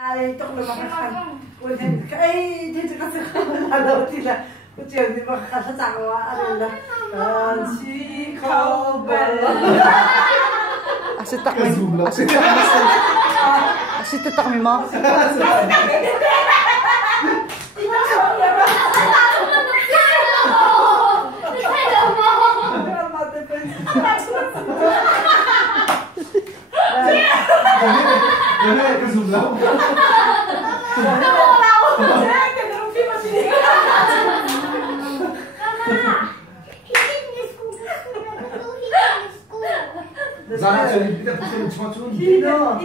Ai tok le makan. Udah kai dia juga sekali thì là cái chuyện gì mà khá là chẳng quá là chỉ khâu bờ. Asyik tak main. Asyik tak main mah. Cái dùng lâu. Zaraz sobie widzę, po tym czmaczu. Dino.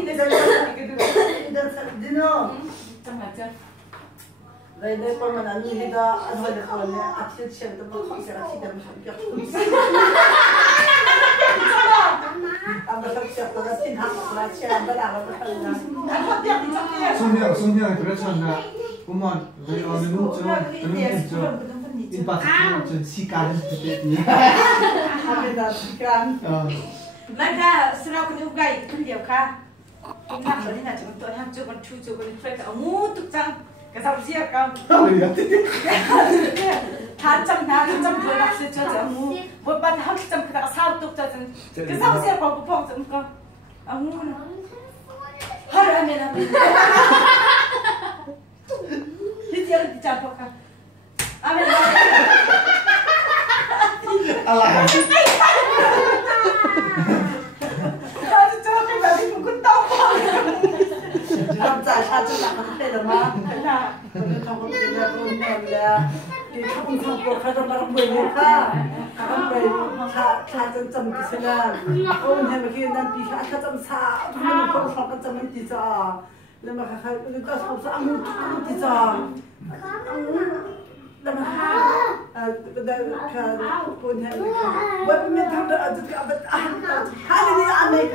Đây đây con mình ăn như thế đó, ăn hơi được rồi nè, ăn chết xem tao mới không sẽ là chỉ cần không biết. Ăn mà không sẽ tao xin học là xem cái nào nó phải là. 손이랑 그렇잖아. 그만 우리 어느 놈 인파트 좀 시간을 주대. Ada sikan. Maka serau kena ugai kan dia ka. Kita beri nak contoh yang cuba cuba ni kamu tu cang kasar siap kamu. Hancam dua nak sejauh kamu. Buat hancam kita kasar tu cang kasar siap kamu pun cang kamu. Hari ni nak. Ini dia dicampur kan. Amin. Allah. Tại sao chúng ta không thể làm mà? Thế nào? Mình không có tiền là không làm là thì không có phải làm bằng bền nữa ha. Không bền, khá chân cái thế nào? Ôn hay mà khi đang bị khá chân xa, mình không học cái chân mình thì sao? Nên mà khá người ta không sao ăn thì sao? Nên mà khá ôn hay mà bởi vì mình thằng đó ở cái abad hai đứa ăn này.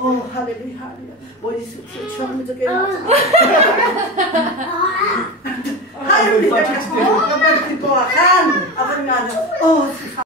Oh, hallelujah, hallelujah. Boleh suci macam ni. Hallelujah. Apa kita akan? Apa yang ada? Oh.